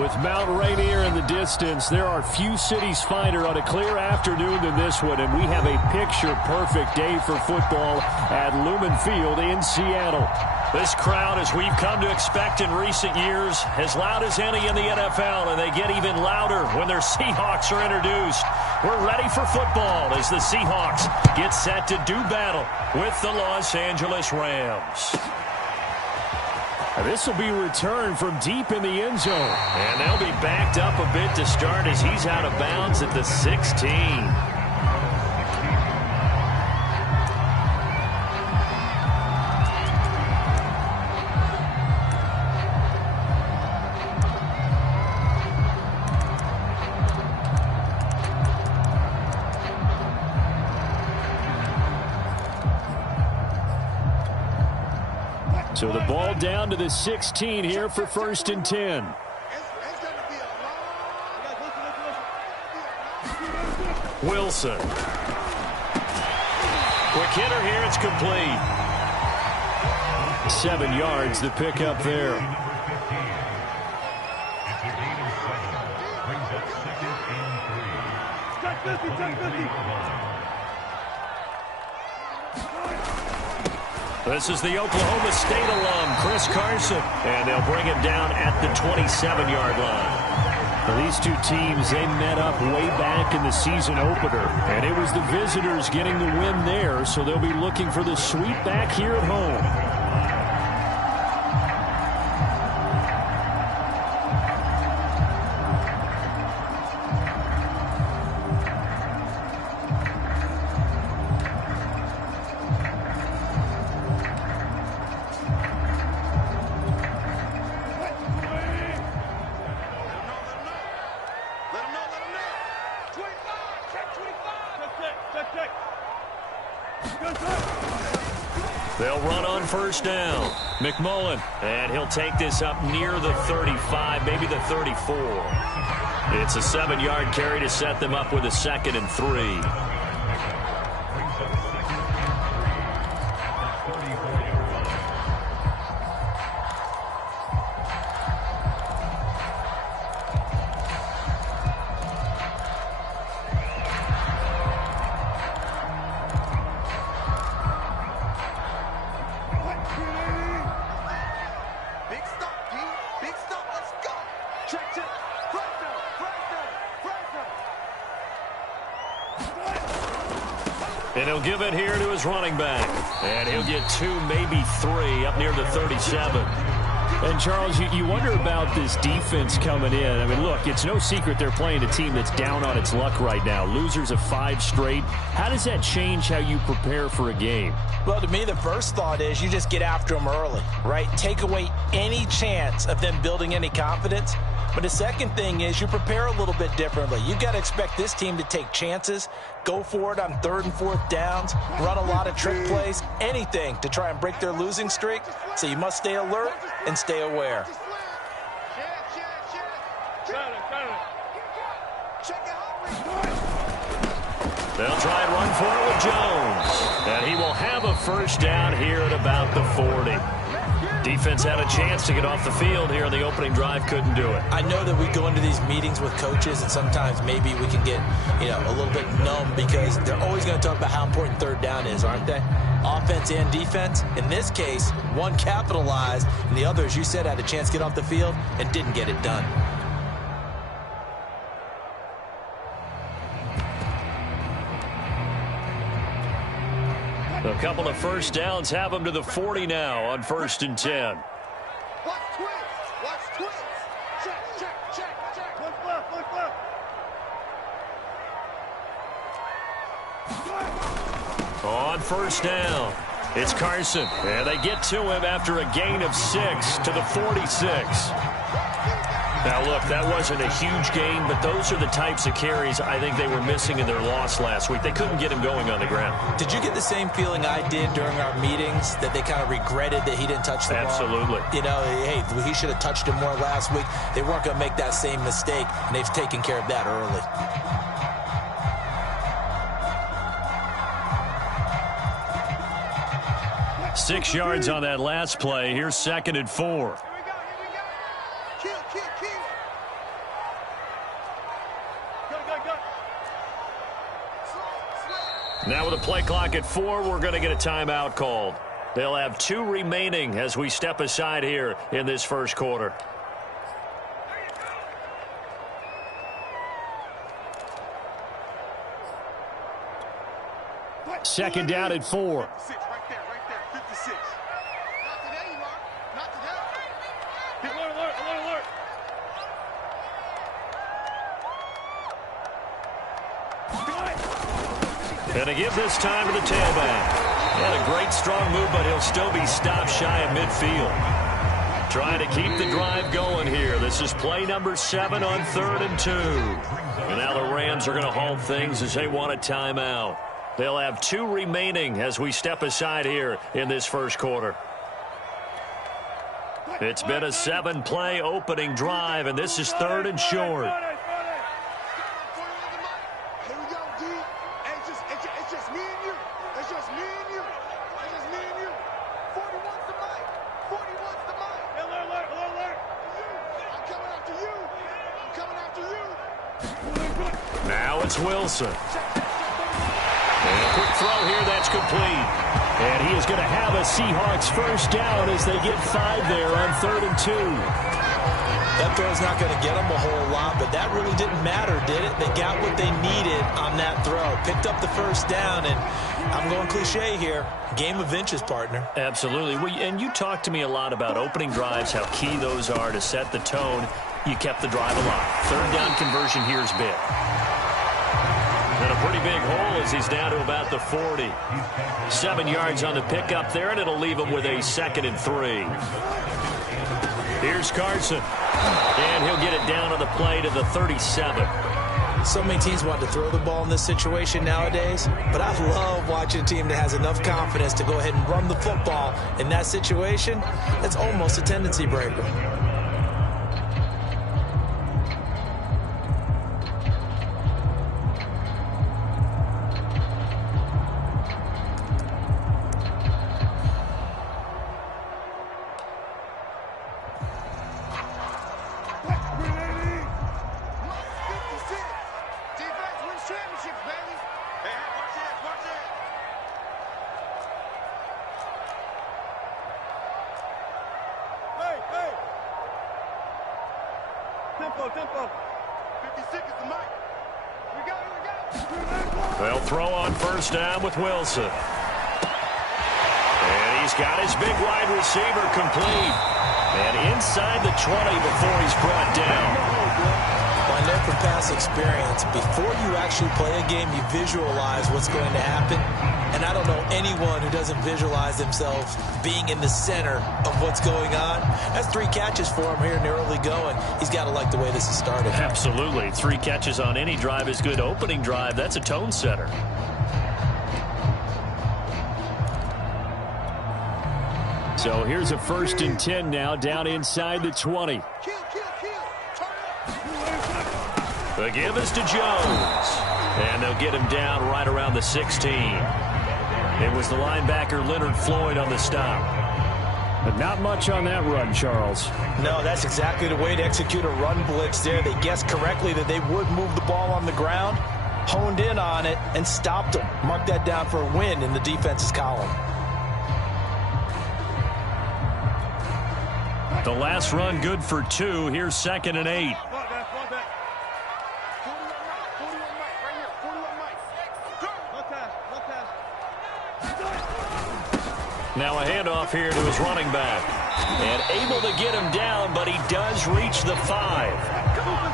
With Mount Rainier in the distance, there are few cities finer on a clear afternoon than this one, and we have a picture-perfect day for football at Lumen Field in Seattle. This crowd, as we've come to expect in recent years, as loud as any in the NFL, and they get even louder when their Seahawks are introduced. We're ready for football as the Seahawks get set to do battle with the Los Angeles Rams. This will be returned from deep in the end zone. And they'll be backed up a bit to start as he's out of bounds at the 16. So the ball down to the 16 here for 1st and 10. Wilson. Quick hitter here. It's complete. 7 yards the pickup there. This is the Oklahoma State alum, Chris Carson. And they'll bring him down at the 27-yard line. Well, these two teams, they met up way back in the season opener. And it was the visitors getting the win there, so they'll be looking for the sweep back here at home. They'll run on 1st down. McMullen, and he'll take this up near the 35, maybe the 34. It's a 7-yard carry to set them up with a 2nd and 3. And he'll give it here to his running back. And he'll get 2, maybe 3, up near the 37. And, Charles, you wonder about this defense coming in. I mean, look, it's no secret they're playing a team that's down on its luck right now. Losers of 5 straight. How does that change how you prepare for a game? Well, to me, the first thought is you just get after them early, right? Take away any chance of them building any confidence. But the second thing is you prepare a little bit differently. You've got to expect this team to take chances, go for it on 3rd and 4th downs, run a lot of trick plays, anything to try and break their losing streak. So you must stay alert and stay aware. They'll try and run for it with Jones. And he will have a 1st down here at about the 40. Defense had a chance to get off the field here in the opening drive, couldn't do it. I know that we go into these meetings with coaches, and sometimes maybe we can get, a little bit numb because they're always going to talk about how important 3rd down is, aren't they? Offense and defense. In this case, one capitalized, and the other, as you said, had a chance to get off the field and didn't get it done. A couple of 1st downs have them to the 40 now on 1st and 10. Watch twins. Check. Look left. On 1st down, it's Carson. And they get to him after a gain of 6 to the 46. Now, look, that wasn't a huge gain, but those are the types of carries I think they were missing in their loss last week. They couldn't get him going on the ground. Did you get the same feeling I did during our meetings, that they kind of regretted that he didn't touch the ball? Absolutely. Hey, he should have touched him more last week. They weren't going to make that same mistake, and they've taken care of that early. Six yards on that last play. Here's 2nd and 4. Now with a play clock at 4, we're going to get a timeout called. They'll have 2 remaining as we step aside here in this first quarter. Second down at 4. Right there, 56. Not today, you are. Not today. Alert. And to give this time to the tailback. He had a great strong move, but he'll still be stopped shy of midfield. Trying to keep the drive going here. This is play number 7 on 3rd and 2. And now the Rams are going to halt things as they want a timeout. They'll have 2 remaining as we step aside here in this first quarter. It's been a 7-play opening drive, and this is 3rd and short. Here we go, D. It's just me and you. It's just me and you. It's just me and you. 40 wants the mic. 40 wants the mic. Alert. I'm coming after you. I'm coming after you. Now it's Wilson. And a quick throw here, that's complete. And he is going to have a Seahawks first down as they get 5 there on 3rd and 2. That throw's not going to get them a whole lot, but that really didn't matter, did it? They got what they needed on that throw. Picked up the first down, and I'm going cliche here. Game of inches, partner. Absolutely. And you talked to me a lot about opening drives, how key those are to set the tone. You kept the drive alive. 3rd down conversion here is big. And a pretty big hole as he's down to about the 40. 7 yards on the pickup there, and it'll leave him with a 2nd and 3. Here's Carson. And he'll get it down on the play to the 37. So many teams want to throw the ball in this situation nowadays, but I love watching a team that has enough confidence to go ahead and run the football. In that situation, that's almost a tendency breaker. Tempo. 56 is the mic. We go. They'll throw on first down with Wilson. And he's got his big wide receiver complete. And inside the 20 before he's brought down. I know from past experience, before you actually play a game, you visualize what's going to happen. And I don't know anyone who doesn't visualize themselves being in the center of what's going on. That's 3 catches for him here in the early going. He's got to like the way this has started. Absolutely. 3 catches on any drive is good. Opening drive, that's a tone setter. So here's a 1st and 10 now, down inside the 20. The give is to Jones. And they'll get him down right around the 16. It was the linebacker Leonard Floyd on the stop. But not much on that run, Charles. No, that's exactly the way to execute a run blitz there. They guessed correctly that they would move the ball on the ground, honed in on it, and stopped them. Mark that down for a win in the defense's column. The last run good for 2. Here's 2nd and 8. Now a handoff here to his running back. And able to get him down, but he does reach the 5.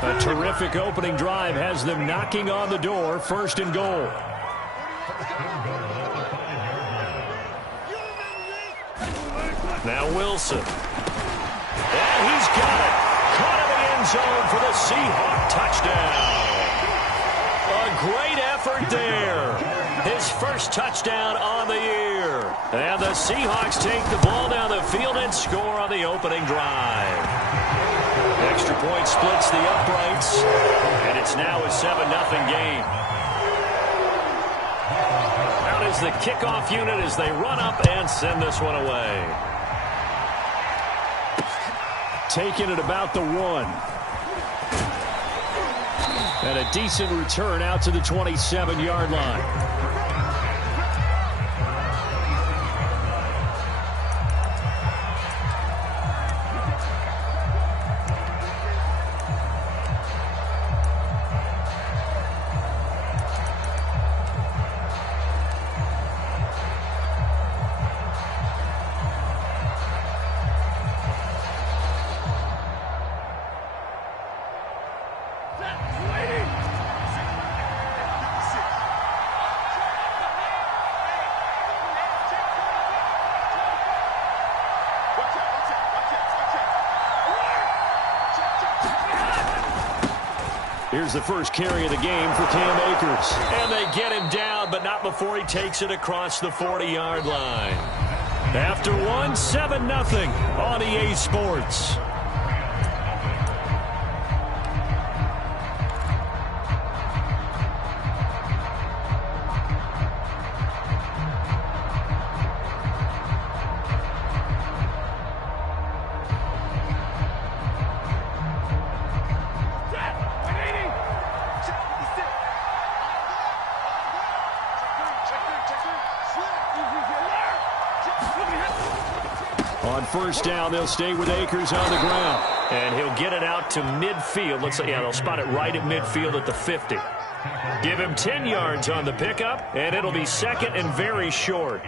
A terrific opening drive has them knocking on the door. 1st and goal. Now Wilson. And he's got it. Caught in the end zone for the Seahawk touchdown. A great effort there. His first touchdown on the year. And the Seahawks take the ball down the field and score on the opening drive. Extra point splits the uprights. And it's now a 7-0 game. Out is the kickoff unit as they run up and send this one away. Taking it about the 1. And a decent return out to the 27-yard line. Here's the first carry of the game for Cam Akers. And they get him down, but not before he takes it across the 40-yard line. After one, 7-0 on EA Sports. On first down, they'll stay with Akers on the ground. And he'll get it out to midfield. Looks like, yeah, they'll spot it right at midfield at the 50. Give him 10 yards on the pickup, and it'll be second and very short.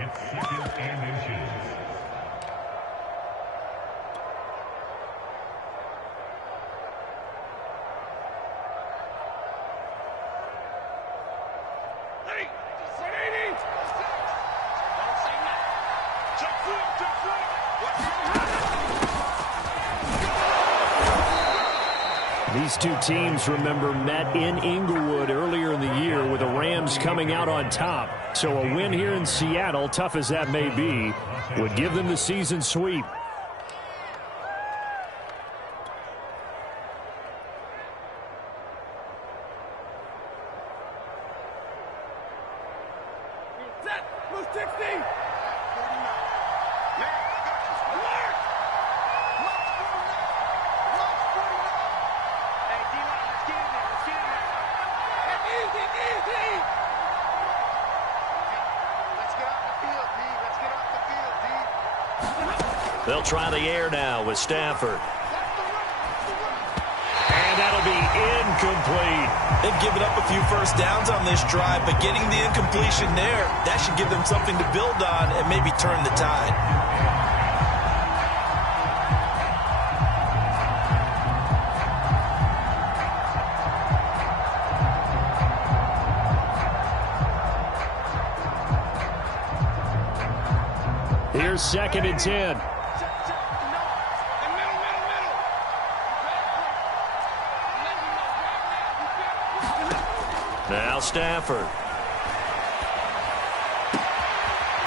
These two teams, remember, met in Inglewood earlier in the year with the Rams coming out on top. So a win here in Seattle, tough as that may be, would give them the season sweep. They'll try the air now with Stafford. And that'll be incomplete. They've given up a few first downs on this drive, but getting the incompletion there, that should give them something to build on and maybe turn the tide. Here's second and 10. Now Stafford.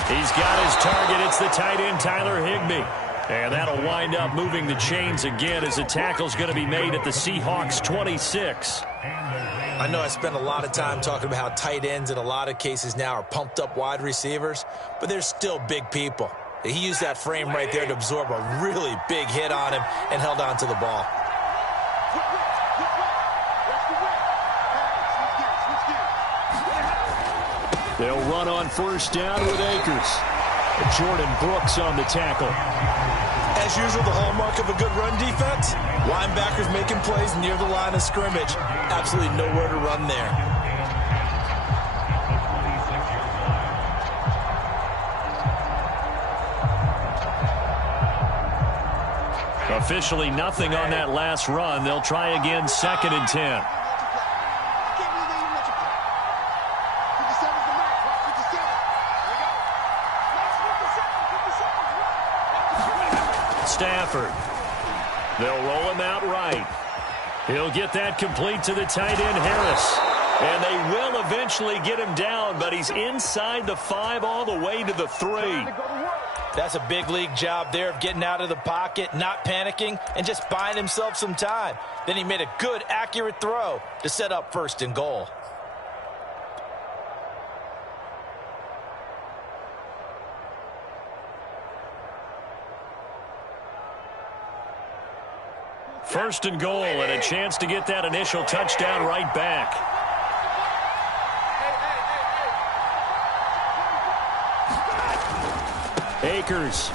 He's got his target. It's the tight end, Tyler Higbee. And that'll wind up moving the chains again as the tackle's going to be made at the Seahawks 26. I know I spent a lot of time talking about how tight ends in a lot of cases now are pumped up wide receivers, but they're still big people. He used that frame right there to absorb a really big hit on him and held on to the ball. They'll run on first down with Akers. Jordan Brooks on the tackle. As usual, the hallmark of a good run defense, linebackers making plays near the line of scrimmage. Absolutely nowhere to run there. Officially nothing on that last run. They'll try again, second and 10. Stafford. They'll roll him out right. He'll get that complete to the tight end, Harris. And they will eventually get him down, but he's inside the 5 all the way to the 3. That's a big league job there of getting out of the pocket, not panicking, and just buying himself some time. Then he made a good, accurate throw to set up first and goal. First and goal, and a chance to get that initial touchdown right back. Akers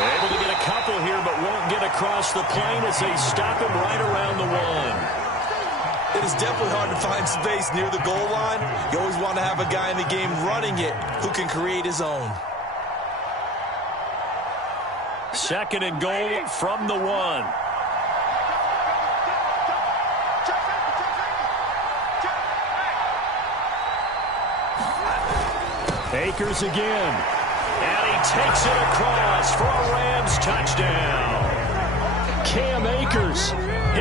able to get a couple here, but won't get across the plane as they stop him right around the one. It is definitely hard to find space near the goal line. You always want to have a guy in the game running it who can create his own. Second and goal from the one. Akers again. And he takes it across for a Rams touchdown. Cam Akers,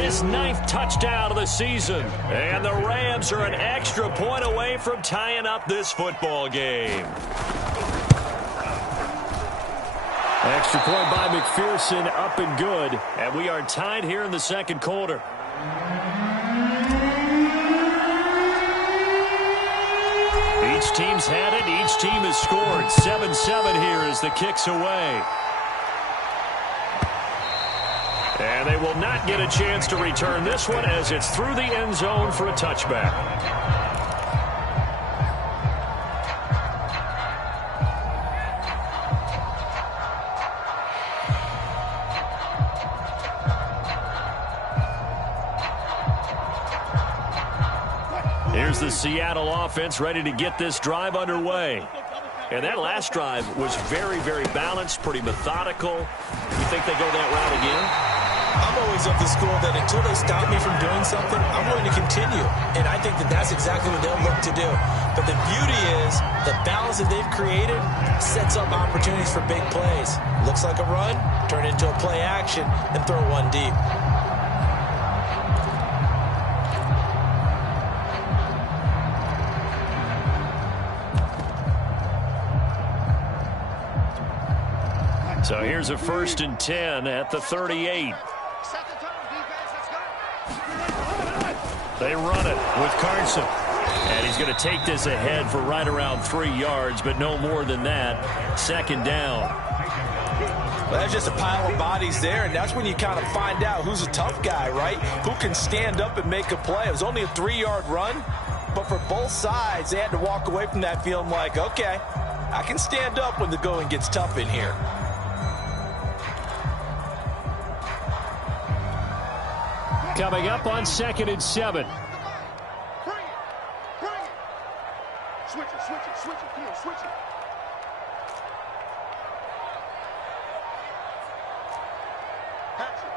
his 9th touchdown of the season. And the Rams are an extra point away from tying up this football game. Extra point by McPherson, up and good. And we are tied here in the second quarter. Each team's had it. Each team has scored. 7-7 here as the kick's away. And they will not get a chance to return this one as it's through the end zone for a touchback. Here's the Seattle offense ready to get this drive underway. And that last drive was very, very balanced, pretty methodical. You think they go that route again? I'm always of the school that until they stop me from doing something, I'm going to continue. And I think that that's exactly what they'll look to do. But the beauty is the balance that they've created sets up opportunities for big plays. Looks like a run, turn it into a play action, and throw one deep. So here's a 1st and 10 at the 38. They run it with Carson. And he's going to take this ahead for right around 3 yards, but no more than that. 2nd down. Well, that's just a pile of bodies there, and that's when you kind of find out who's a tough guy, right? Who can stand up and make a play. It was only a 3-yard run, but for both sides, they had to walk away from that feeling like, okay, I can stand up when the going gets tough in here. Coming up on 2nd and 7. Bring it. Switch it. Come on, switch it.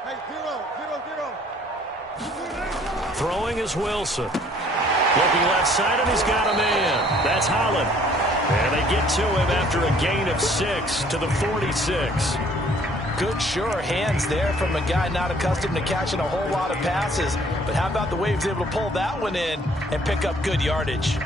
Hey, zero. Throwing is Wilson. Looking left side, and he's got a man. That's Holland. And they get to him after a gain of 6 to the 46. Good, sure hands there from a guy not accustomed to catching a whole lot of passes. But how about the way he was able to pull that one in and pick up good yardage?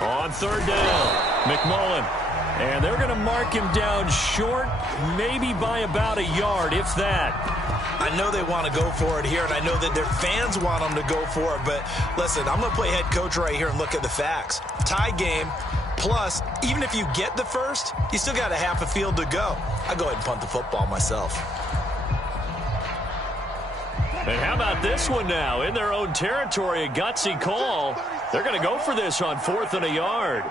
On 3rd down, McMullen. And they're going to mark him down short, maybe by about a yard, if that. I know they want to go for it here, and I know that their fans want them to go for it. But listen, I'm going to play head coach right here and look at the facts. Tie game, plus, even if you get the first, you still got a half a field to go. I go ahead and punt the football myself. And how about this one now? In their own territory, a gutsy call. They're going to go for this on 4th and a yard.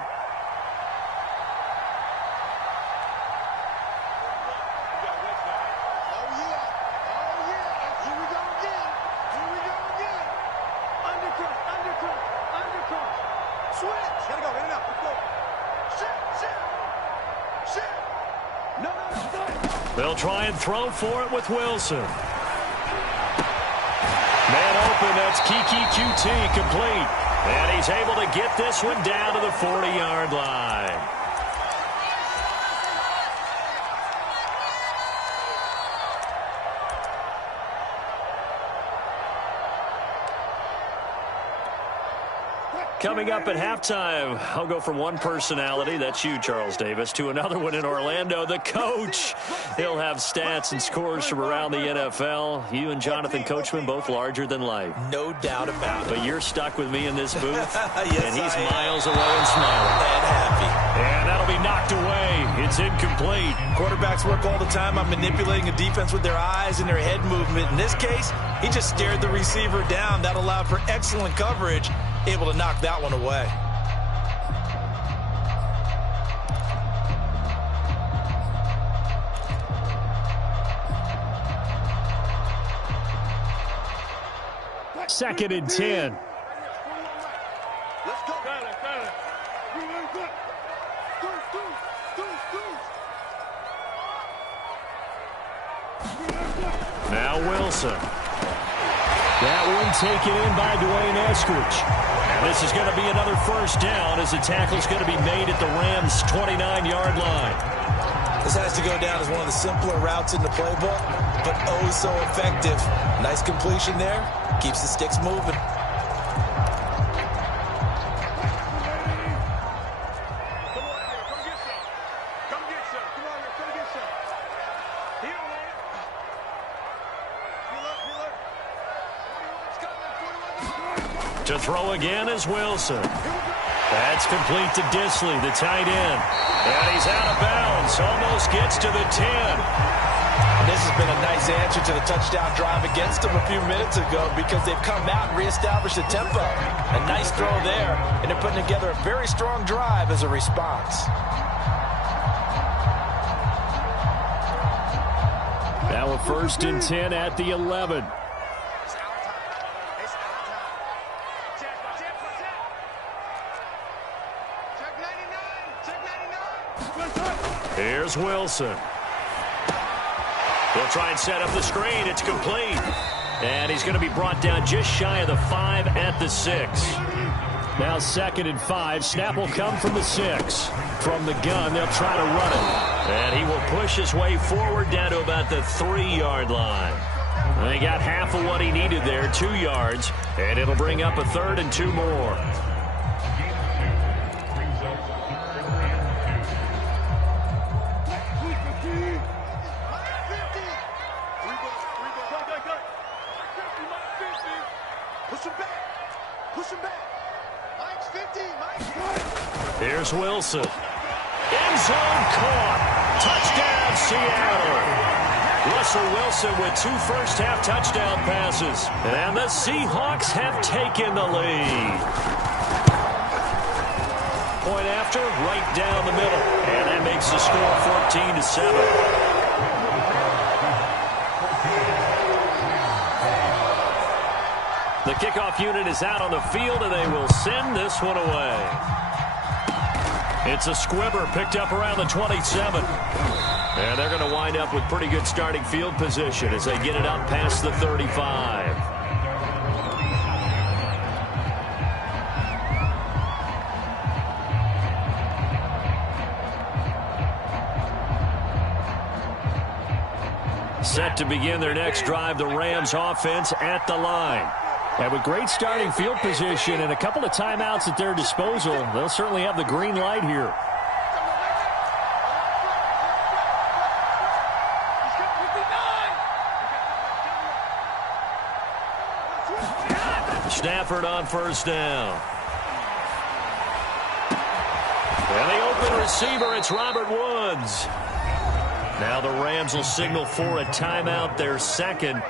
They'll try and throw for it with Wilson. Man open, that's Kiki QT complete. And he's able to get this one down to the 40-yard line. Coming up at halftime, I'll go from one personality, that's you, Charles Davis, to another one in Orlando, the coach. He'll have stats and scores from around the NFL. You and Jonathan Coachman, both larger than life. No doubt about it. But you're stuck with me in this booth, yes, and he's miles away and smiling. And happy. And that'll be knocked away. It's incomplete. Quarterbacks work all the time on manipulating a defense with their eyes and their head movement. In this case, he just stared the receiver down. That allowed for excellent coverage. Able to knock that one away. Second and 10. Let's go. Now Wilson. That one taken in by Dwayne Eskridge. And this is going to be another first down as the tackle's going to be made at the Rams' 29-yard line. This has to go down as one of the simpler routes in the playbook, but oh so effective. Nice completion there. Keeps the sticks moving. To throw again is Wilson. That's complete to Disley, the tight end. And he's out of bounds. Almost gets to the 10. And this has been a nice answer to the touchdown drive against them a few minutes ago because they've come out and reestablished the tempo. A nice throw there, and they're putting together a very strong drive as a response. Now a first and 10 at the 11. Here's Wilson. They'll try and set up the screen. It's complete. And he's going to be brought down just shy of the 5 at the 6. Now second and 5. Snap will come from the 6. From the gun, they'll try to run it. And he will push his way forward down to about the 3-yard line. And he got half of what he needed there, 2 yards. And it'll bring up a 3rd and 2 more. Here's Wilson. End zone caught. Touchdown, Seattle. Russell Wilson with 2 first-half touchdown passes. And the Seahawks have taken the lead. Point after, right down the middle. And that makes the score 14-7. The kickoff unit is out on the field, and they will send this one away. It's a squibber picked up around the 27. And they're going to wind up with pretty good starting field position as they get it up past the 35. Set to begin their next drive, the Rams offense at the line. And with great starting field position and a couple of timeouts at their disposal, they'll certainly have the green light here. Stafford on first down. And the open receiver, it's Robert Woods. Now the Rams will signal for a timeout, their second,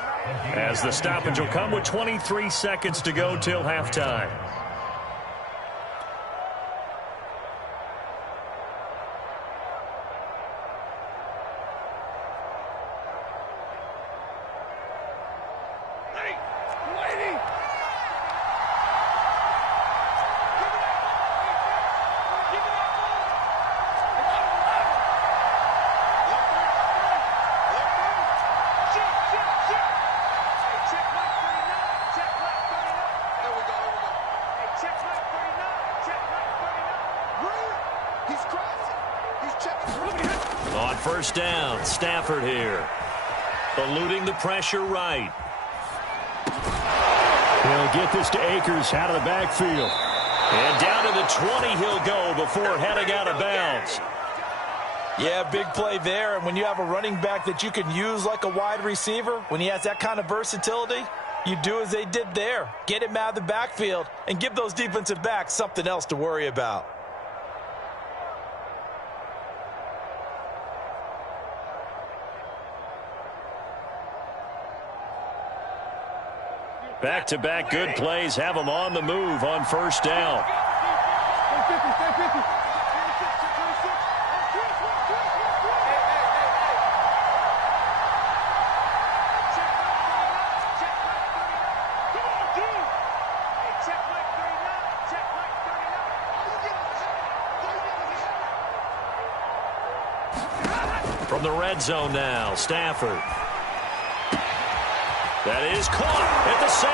as the stoppage will come with 23 seconds to go till halftime. On first down, Stafford here. Eluding the pressure right. He'll get this to Akers out of the backfield. And down to the 20 he'll go before heading out of bounds. Yeah, big play there. And when you have a running back that you can use like a wide receiver, when he has that kind of versatility, you do as they did there. Get him out of the backfield and give those defensive backs something else to worry about. Back-to-back good plays have them on the move on first down. From the red zone now, Stafford. That is caught at the 7.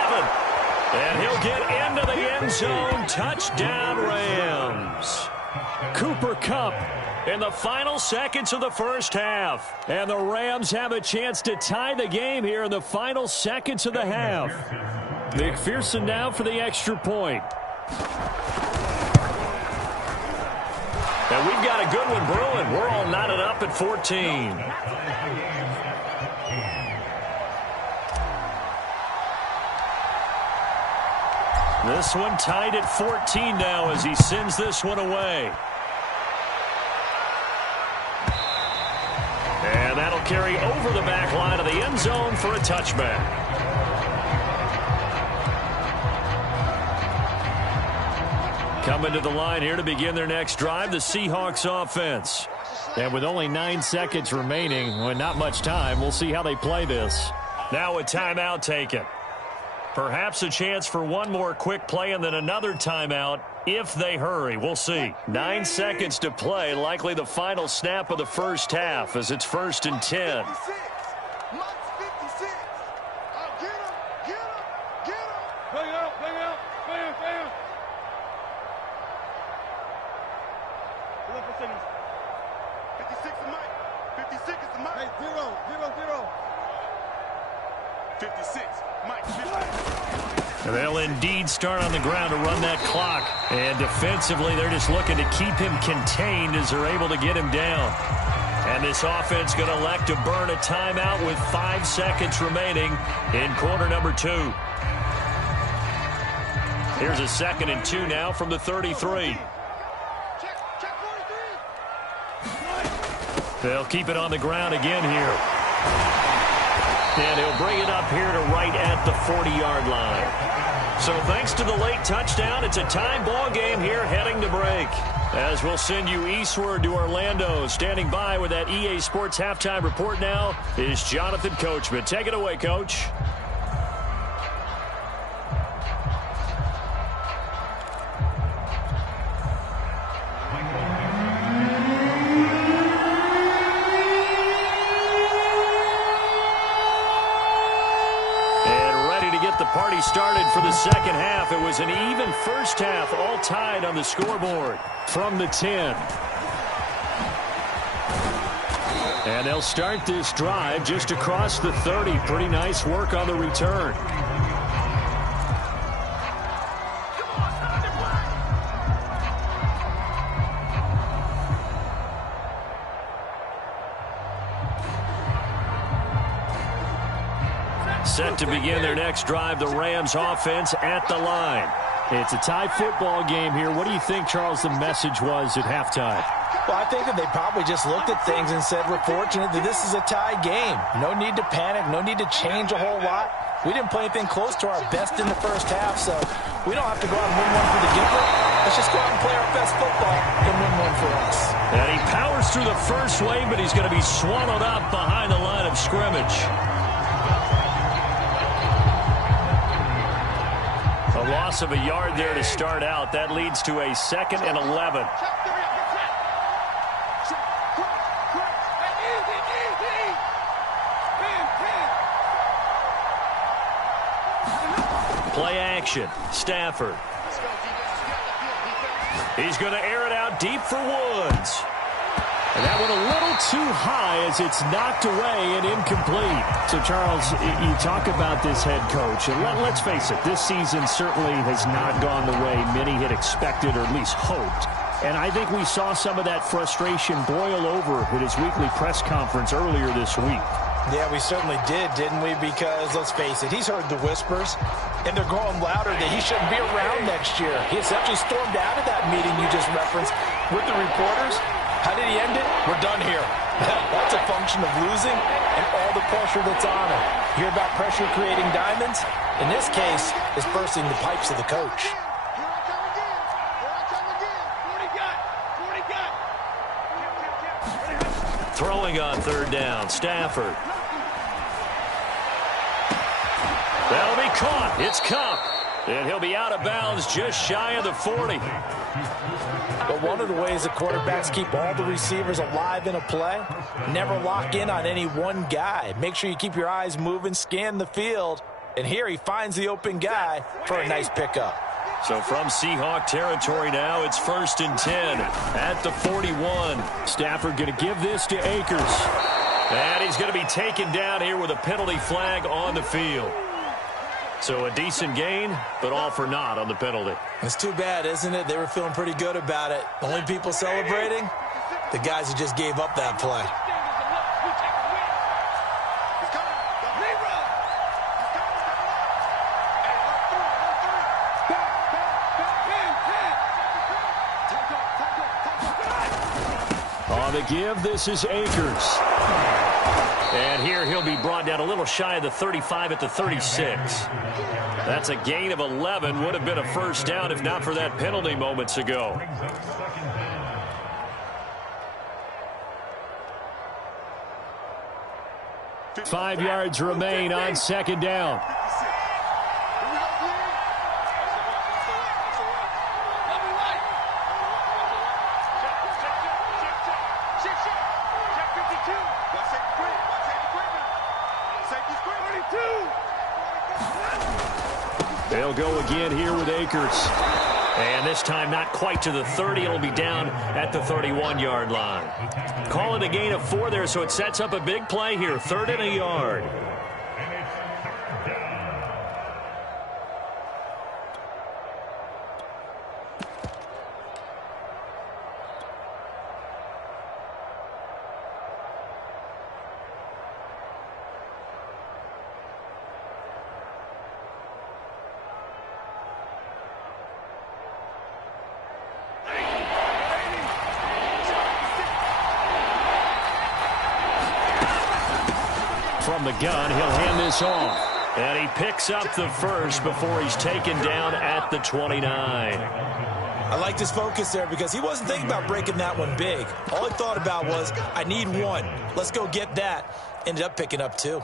And he'll get into the end zone. Touchdown, Rams. Cooper Kupp in the final seconds of the first half. And the Rams have a chance to tie the game here in the final seconds of the half. McPherson now for the extra point. And we've got a good one brewing. We're all knotted up at 14. This one tied at 14 now as he sends this one away. And that'll carry over the back line of the end zone for a touchback. Coming to the line here to begin their next drive, the Seahawks offense. And with only 9 seconds remaining, well, not much time, we'll see how they play this. Now a timeout taken. Perhaps a chance for one more quick play and then another timeout if they hurry. We'll see. 9 seconds to play, likely the final snap of the first half as it's 1st and 10. They'll indeed start on the ground to run that clock. And defensively, they're just looking to keep him contained as they're able to get him down. And this offense going to elect to burn a timeout with 5 seconds remaining in quarter number 2. Here's a 2nd and 2 now from the 33. They'll keep it on the ground again here. And he'll bring it up here to right at the 40-yard line. So thanks to the late touchdown, it's a tie ball game here heading to break. As we'll send you eastward to Orlando. Standing by with that EA Sports halftime report now is Jonathan Coachman. Take it away, Coach. Party started for the second half. It was an even first half, all tied on the scoreboard from the 10. And they'll start this drive just across the 30. Pretty nice work on the return. Set to begin their next drive, the Rams offense at the line. It's a tie football game here. What do you think, Charles, the message was at halftime? Well, I think that they probably just looked at things and said, we're fortunate that this is a tie game. No need to panic, no need to change a whole lot. We didn't play anything close to our best in the first half, so we don't have to go out and win one for the giver. Let's just go out and play our best football and win one for us. And he powers through the first wave, but he's going to be swallowed up behind the line of scrimmage. A loss of a yard there to start out. That leads to a 2nd and 11. Play action. Stafford. He's going to air it out deep for Woods. And that one a little too high as it's knocked away and incomplete. So, Charles, you talk about this head coach, and let's face it, this season certainly has not gone the way many had expected or at least hoped. And I think we saw some of that frustration boil over at his weekly press conference earlier this week. Yeah, we certainly did, didn't we? Because, let's face it, he's heard the whispers, and they're growing louder that he shouldn't be around next year. He essentially stormed out of that meeting you just referenced with the reporters. How did he end it? We're done here. That's a function of losing and all the pressure that's on him. Hear about pressure creating diamonds? In this case, it's bursting the pipes of the coach. Throwing on third down, Stafford. That'll be caught. It's Cup. And he'll be out of bounds just shy of the 40. But one of the ways the quarterbacks keep all the receivers alive in a play, never lock in on any one guy. Make sure you keep your eyes moving, scan the field. And here he finds the open guy for a nice pickup. So from Seahawk territory now, it's 1st and 10 at the 41. Stafford going to give this to Akers. And he's going to be taken down here with a penalty flag on the field. So a decent gain, but all for naught on the penalty. It's too bad, isn't it? They were feeling pretty good about it. The only people celebrating, the guys who just gave up that play. On the give, this is Akers. And here he'll be brought down a little shy of the 35 at the 36. That's a gain of 11. Would have been a first down if not for that penalty moments ago. Five yards remain on 2nd down. They'll go again here with Akers. And this time not quite to the 30. It'll be down at the 31-yard line. Call it a gain of 4 there, so it sets up a big play here. 3rd and a yard. From the gun, he'll hand this off. And he picks up the first before he's taken down at the 29. I liked his focus there because he wasn't thinking about breaking that one big. All he thought about was, I need one. Let's go get that. Ended up picking up 2.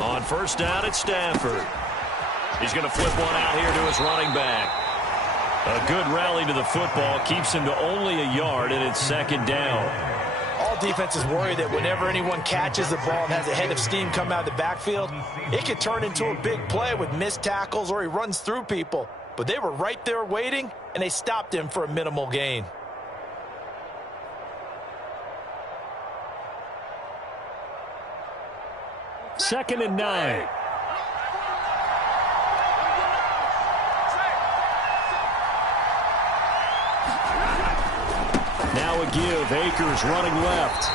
On first down, it's Stafford. He's going to flip one out here to his running back. A good rally to the football keeps him to only a yard, and it's 2nd down. All defenses worry that whenever anyone catches the ball and has a head of steam come out of the backfield, it could turn into a big play with missed tackles or he runs through people. But they were right there waiting, and they stopped him for a minimal gain. Second and 9. Now a give. Akers running left.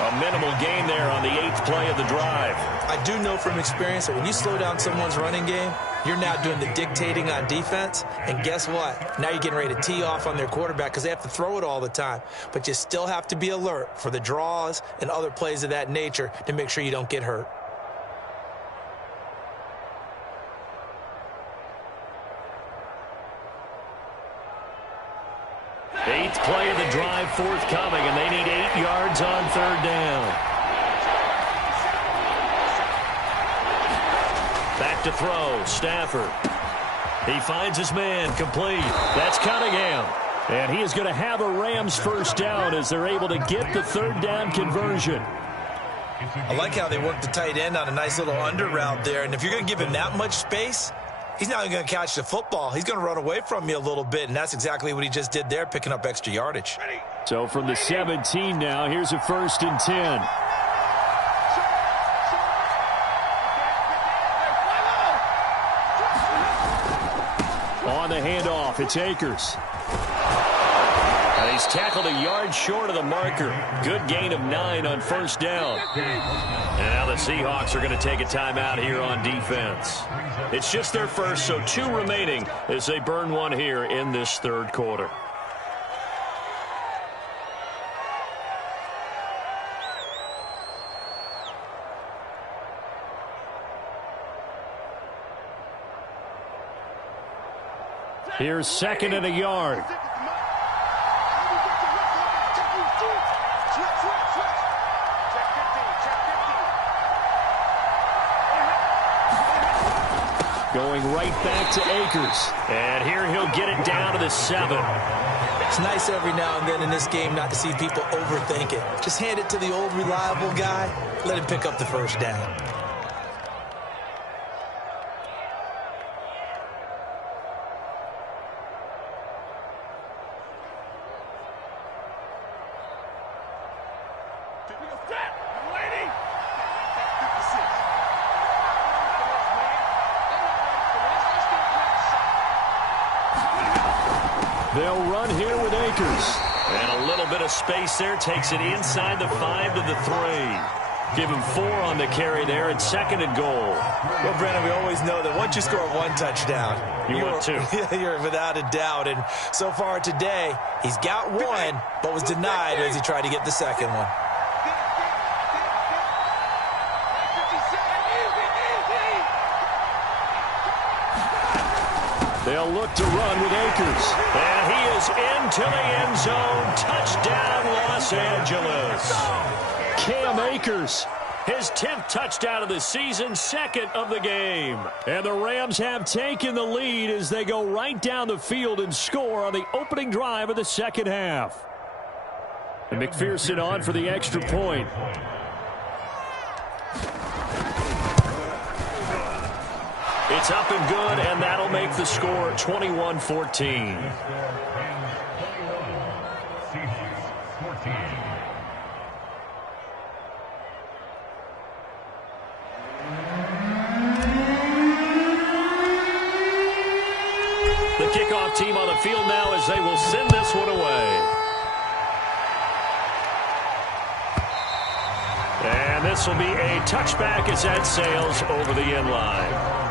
A minimal gain there on the 8th play of the drive. I do know from experience that when you slow down someone's running game, you're now doing the dictating on defense. And guess what? Now you're getting ready to tee off on their quarterback because they have to throw it all the time. But you still have to be alert for the draws and other plays of that nature to make sure you don't get hurt. Eighth play of the drive forthcoming, and they need 8 yards on 3rd down. back to throw. Stafford. He finds his man, complete. That's Cunningham. And he is going to have a Rams first down as they're able to get the third down conversion. I like how they work the tight end on a nice little under route there. And if you're going to give him that much space, he's not going to catch the football. He's going to run away from you a little bit, and that's exactly what he just did there, picking up extra yardage. So from the 17 now, here's a 1st and 10. On the handoff, it's Akers. And he's tackled a yard short of the marker. Good gain of 9 on first down. And now the Seahawks are going to take a timeout here on defense. It's just their first, so 2 remaining as they burn one here in this third quarter. Here's 2nd and a yard. Going right back to Akers. And here he'll get it down to the 7. It's nice every now and then in this game not to see people overthink it. Just hand it to the old reliable guy. Let him pick up the first down. They'll run here with Akers. And a little bit of space there. Takes it inside the 5 to the 3. Give him 4 on the carry there. It's 2nd and goal. Well, Brandon, we always know that once you score 1 touchdown, you want 2. You're without a doubt. And so far today, he's got 1, but was denied as he tried to get the 2nd one. They'll look to run with Akers. And he is into the end zone. Touchdown, Los Angeles. Cam Akers, his 10th touchdown of the season, 2nd of the game. And the Rams have taken the lead as they go right down the field and score on the opening drive of the second half. And McPherson on for the extra point. It's up and good, and that'll make the score 21-14. The kickoff team on the field now as they will send this one away. And this will be a touchback as that sails over the end line.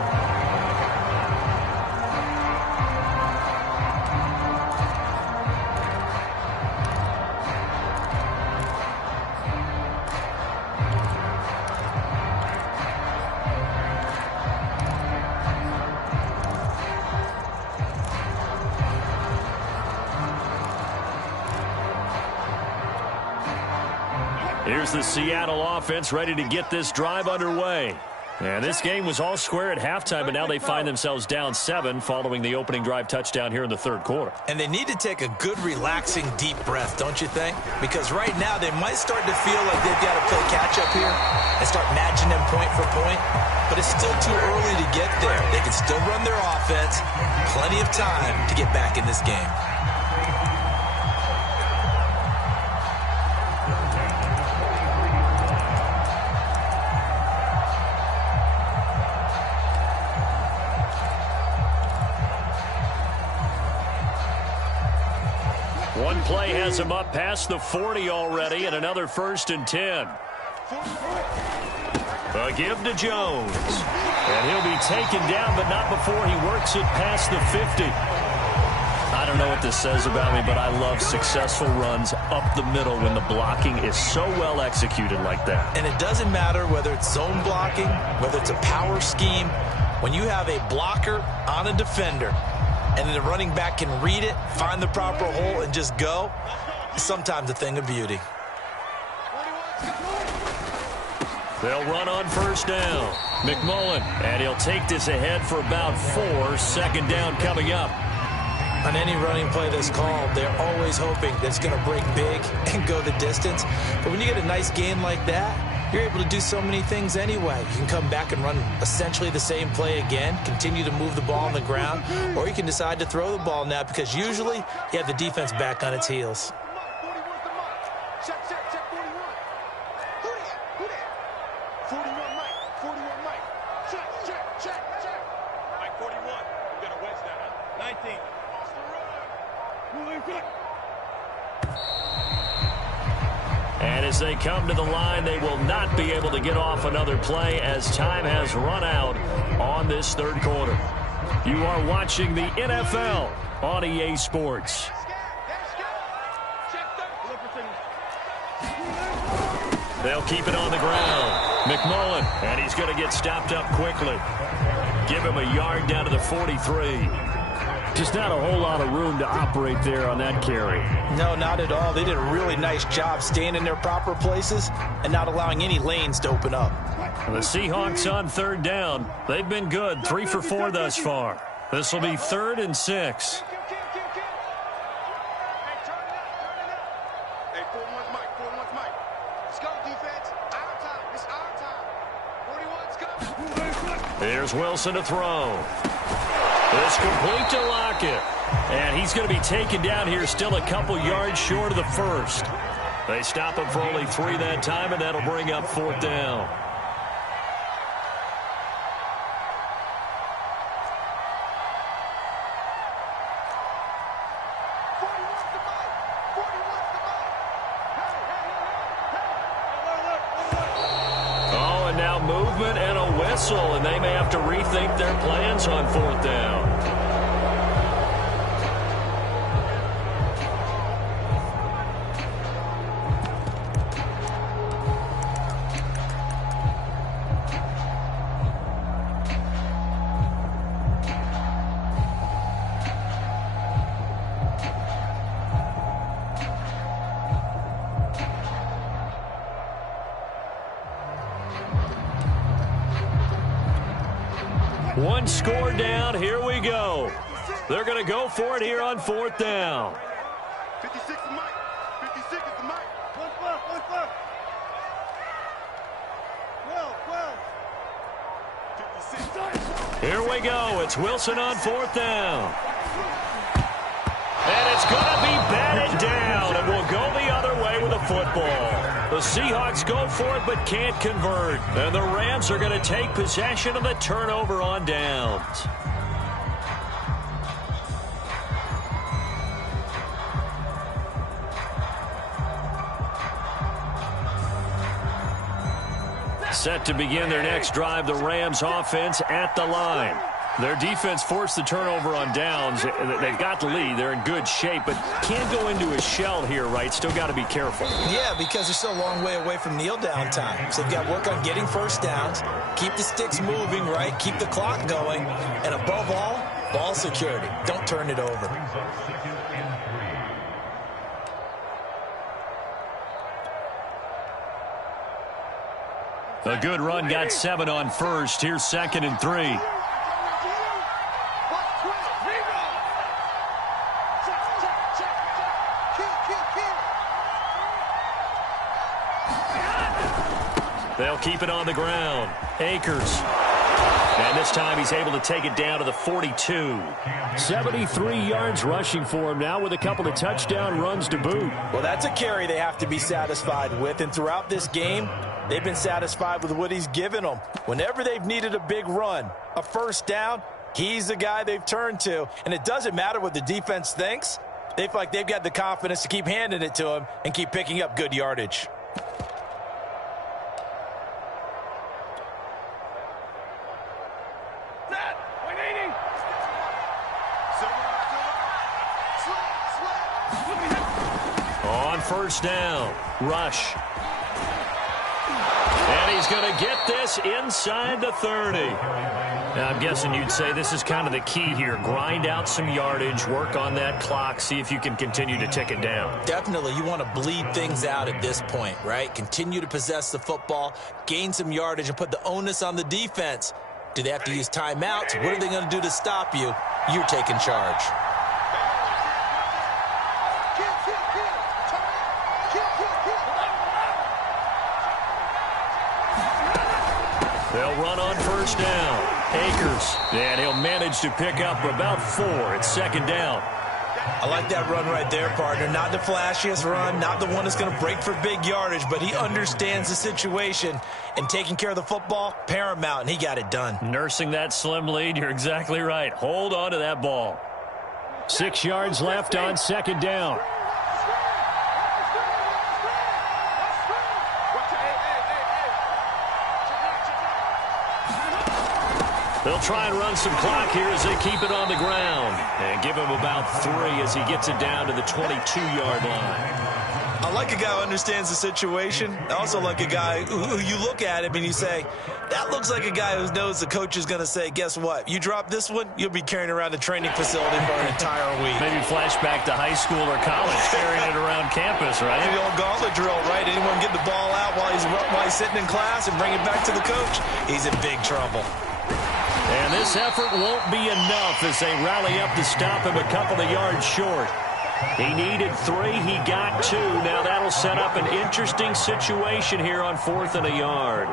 Here's the Seattle offense ready to get this drive underway. And this game was all square at halftime, but now they find themselves down 7 following the opening drive touchdown here in the third quarter. And they need to take a good, relaxing, deep breath, don't you think? Because right now they might start to feel like they've got to play catch-up here and start matching them point for point. But it's still too early to get there. They can still run their offense. Plenty of time to get back in this game. One play has him up past the 40 already, and another 1st and 10. A give to Jones. And he'll be taken down, but not before he works it past the 50. I don't know what this says about me, but I love successful runs up the middle when the blocking is so well executed like that. And it doesn't matter whether it's zone blocking, whether it's a power scheme. When you have a blocker on a defender, and then the running back can read it, find the proper hole, and just go, it's sometimes a thing of beauty. They'll run on first down. McMullen, and he'll take this ahead for about 4. Second down coming up. On any running play that's called, they're always hoping that it's going to break big and go the distance. But when you get a nice game like that, you're able to do so many things anyway. You can come back and run essentially the same play again, continue to move the ball on the ground, or you can decide to throw the ball now because usually you have the defense back on its heels. And as they come to the line, they will not be able to get off another play as time has run out on this third quarter. You are watching the NFL on EA Sports. They'll keep it on the ground. McMullen, and he's going to get stopped up quickly. Give him a yard down to the 43. Just not a whole lot of room to operate there on that carry. No, not at all. They did a really nice job staying in their proper places and not allowing any lanes to open up. The Seahawks on third down. They've been good, 3 for 4 thus far. This will be 3rd and 6. Here's Wilson to throw. It's complete to Lockett. And he's going to be taken down here still a couple yards short of the first. They stop him for only 3 that time, and that'll bring up 4th down. Oh, and now movement and a whistle, and they may have to rethink their plans on 4th down. One score down. Here we go. They're going to go for it here on 4th down. 56 is Mike. 56 is the Mike. 1 left. 12. 56. Here we go. It's Wilson on 4th down. And it's going to be batted down. It will go the other way with a football. The Seahawks go for it but can't convert. And the Rams are going to take possession of the turnover on downs. Set to begin their next drive, the Rams offense at the line. Their defense forced the turnover on downs. They've got the lead. They're in good shape, but can't go into a shell here, right? Still got to be careful. Yeah, because they're still a long way away from kneel down time. So they've got to work on getting first downs, keep the sticks moving, right? Keep the clock going. And above all, ball security. Don't turn it over. A good run got 7 on first. Here's 2nd and 3. They'll keep it on the ground. Akers. And this time he's able to take it down to the 42. 73 yards rushing for him now with a couple of touchdown runs to boot. Well, that's a carry they have to be satisfied with. And throughout this game, they've been satisfied with what he's given them. Whenever they've needed a big run, a first down, he's the guy they've turned to. And it doesn't matter what the defense thinks. They feel like they've got the confidence to keep handing it to him and keep picking up good yardage. On first down, rush. And he's going to get this inside the 30. Now, I'm guessing you'd say this is kind of the key here. Grind out some yardage, work on that clock, see if you can continue to tick it down. Definitely. You want to bleed things out at this point, right? Continue to possess the football, gain some yardage, and put the onus on the defense. Do they have to use timeouts? What are they going to do to stop you? You're taking charge. They'll run on first down. Akers, and he'll manage to pick up about 4. It's second down. I like that run right there, partner. Not the flashiest run, not the one that's going to break for big yardage, but he understands the situation, and taking care of the football, paramount, and he got it done. Nursing that slim lead, you're exactly right. Hold on to that ball. 6 yards left on second down. They'll try and run some clock here as they keep it on the ground. And give him about 3 as he gets it down to the 22-yard line. I like a guy who understands the situation. I also like a guy who you look at him and you say, that looks like a guy who knows the coach is going to say, guess what? You drop this one, you'll be carrying around the training facility for an entire week. Maybe flashback to high school or college, carrying it around campus, right? The old gauntlet drill, right? Anyone get the ball out while he's sitting in class and bring it back to the coach? He's in big trouble. And this effort won't be enough as they rally up to stop him a couple of yards short. He needed 3. He got 2. Now that'll set up an interesting situation here on 4th and a yard.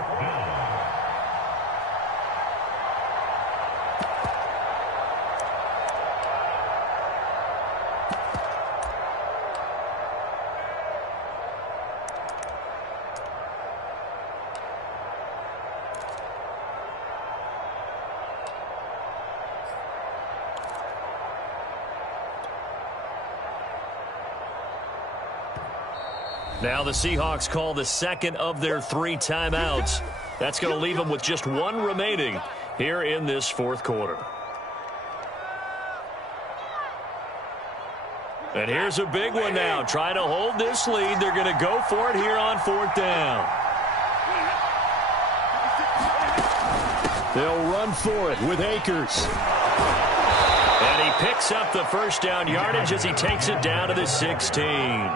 Now the Seahawks call the second of their 3 timeouts. That's going to leave them with just 1 remaining here in this 4th quarter. And here's a big one now. Trying to hold this lead. They're going to go for it here on 4th down. They'll run for it with Akers. And he picks up the first down yardage as he takes it down to the 16.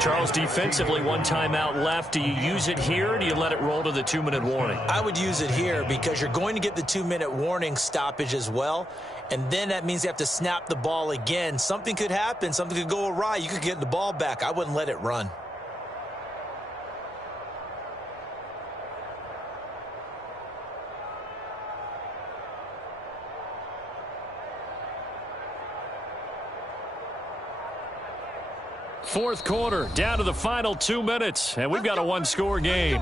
Charles, defensively, 1 timeout left. Do you use it here, or do you let it roll to the 2-minute warning? I would use it here because you're going to get the 2-minute warning stoppage as well, and then that means you have to snap the ball again. Something could happen. Something could go awry. You could get the ball back. I wouldn't let it run. Fourth quarter, down to the final 2 minutes, and we've got a 1-score game.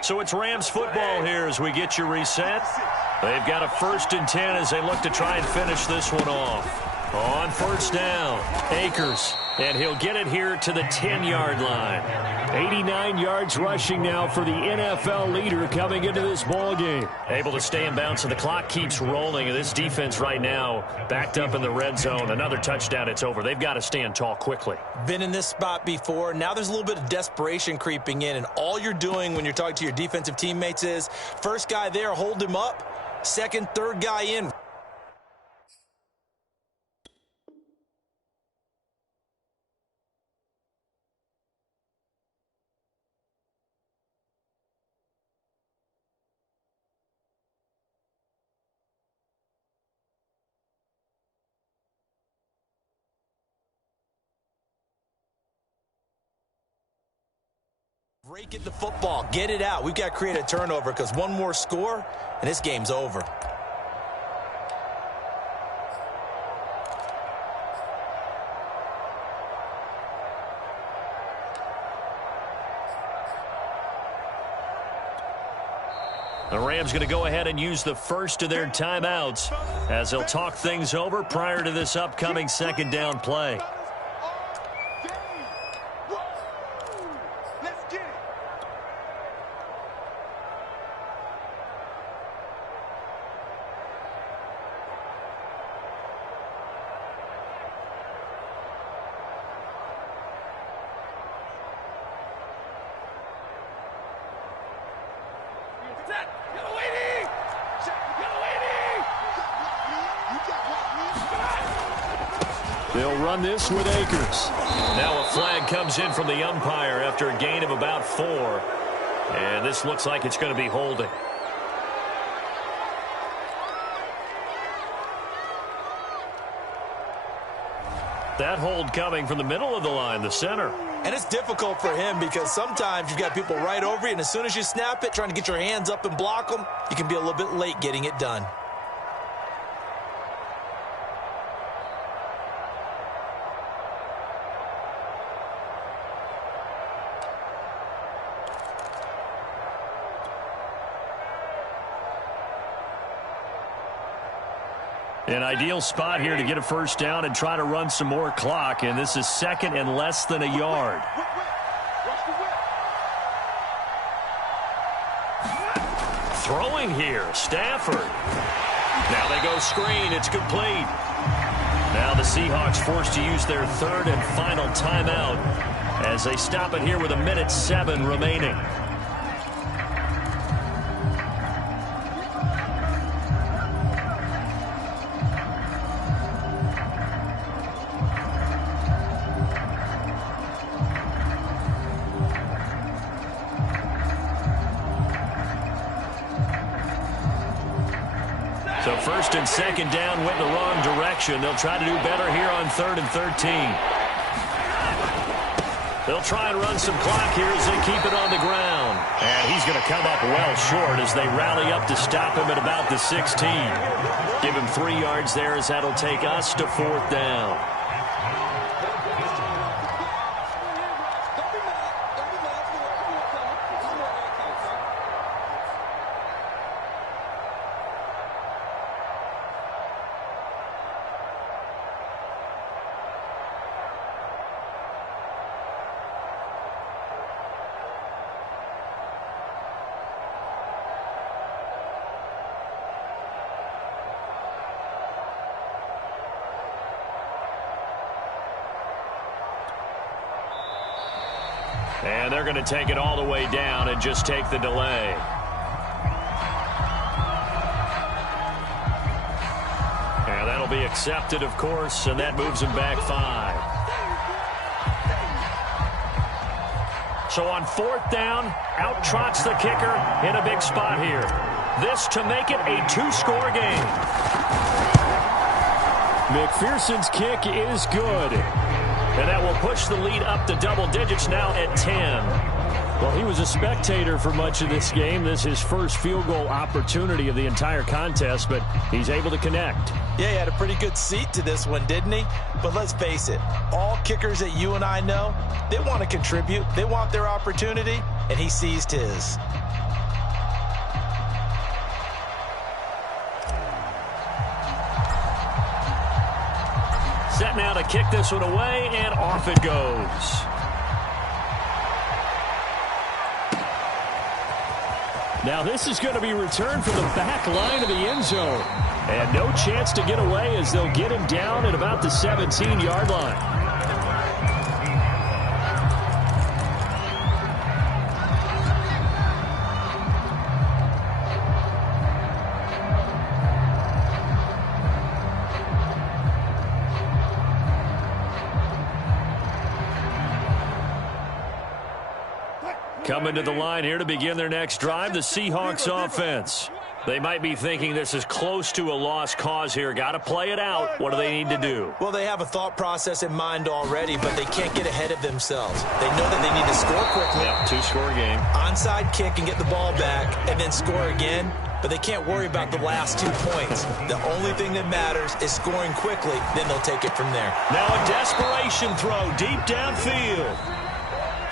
So it's Rams football here as we get you reset. They've got a 1st and 10 as they look to try and finish this one off. On first down, Akers, and he'll get it here to the 10-yard line. 89 yards rushing now for the NFL leader coming into this ball game. Able to stay in bounds, and the clock keeps rolling. And this defense right now backed up in the red zone. Another touchdown, it's over. They've got to stand tall quickly. Been in this spot before. Now there's a little bit of desperation creeping in, and all you're doing when you're talking to your defensive teammates is first guy there, hold him up. Second, third guy in. Break it the football. Get it out. We've got to create a turnover because one more score, and this game's over. The Rams going to go ahead and use the first of their timeouts as they'll talk things over prior to this upcoming second down play. They'll run this with Akers. Now a flag comes in from the umpire after a gain of about 4. And this looks like it's going to be holding. That hold coming from the middle of the line, the center. And it's difficult for him because sometimes you've got people right over you, and as soon as you snap it, trying to get your hands up and block them, you can be a little bit late getting it done. An ideal spot here to get a first down and try to run some more clock, and this is second and less than a yard. Throwing here, Stafford. Now they go screen. It's complete. Now the Seahawks forced to use their third and final timeout as they stop it here with 1:07 remaining. So first and second down went in the wrong direction. They'll try to do better here on 3rd and 13. They'll try and run some clock here as they keep it on the ground. And he's going to come up well short as they rally up to stop him at about the 16. Give him 3 yards there as that'll take us to 4th down. And they're going to take it all the way down and just take the delay. And that'll be accepted, of course, and that moves him back 5. So on 4th down, out trots the kicker in a big spot here. This to make it a 2-score game. McPherson's kick is good. And that will push the lead up to double digits now at 10. Well, he was a spectator for much of this game. This is his first field goal opportunity of the entire contest, but he's able to connect. Yeah, he had a pretty good seat to this one, didn't he? But let's face it, all kickers that you and I know, they want to contribute. They want their opportunity, and he seized his. Set now to kick this one away, and off it goes. Now this is going to be returned from the back line of the end zone. And no chance to get away as they'll get him down at about the 17-yard line. Coming to the line here to begin their next drive, the Seahawks offense. They might be thinking this is close to a lost cause here. Got to play it out. What do they need to do? Well, they have a thought process in mind already, but they can't get ahead of themselves. They know that they need to score quickly. Yep, 2-score game. Onside kick and get the ball back and then score again. But they can't worry about the last 2 points. The only thing that matters is scoring quickly. Then they'll take it from there. Now a desperation throw deep downfield.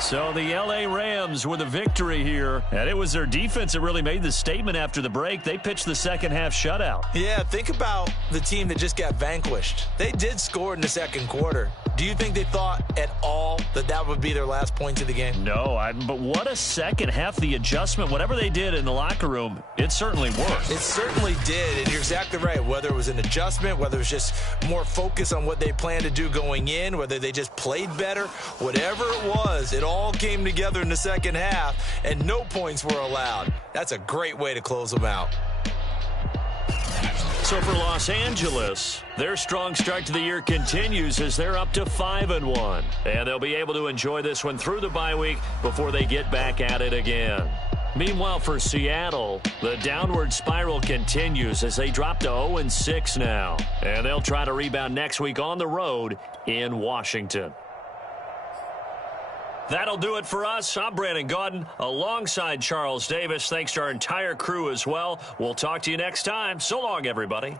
So the L.A. Rams with a victory here. And it was their defense that really made the statement after the break. They pitched the second-half shutout. Yeah, think about the team that just got vanquished. They did score in the second quarter. Do you think they thought at all that that would be their last point of the game? No, but what a second half. The adjustment, whatever they did in the locker room, it certainly worked. It certainly did, and you're exactly right. Whether it was an adjustment, whether it was just more focus on what they planned to do going in, whether they just played better, whatever it was, it all came together in the second half, and no points were allowed. That's a great way to close them out. So for Los Angeles, their strong start to the year continues as they're up to 5-1. And they'll be able to enjoy this one through the bye week before they get back at it again. Meanwhile, for Seattle, the downward spiral continues as they drop to 0-6 now. And they'll try to rebound next week on the road in Washington. That'll do it for us. I'm Brandon Gaudin alongside Charles Davis. Thanks to our entire crew as well. We'll talk to you next time. So long, everybody.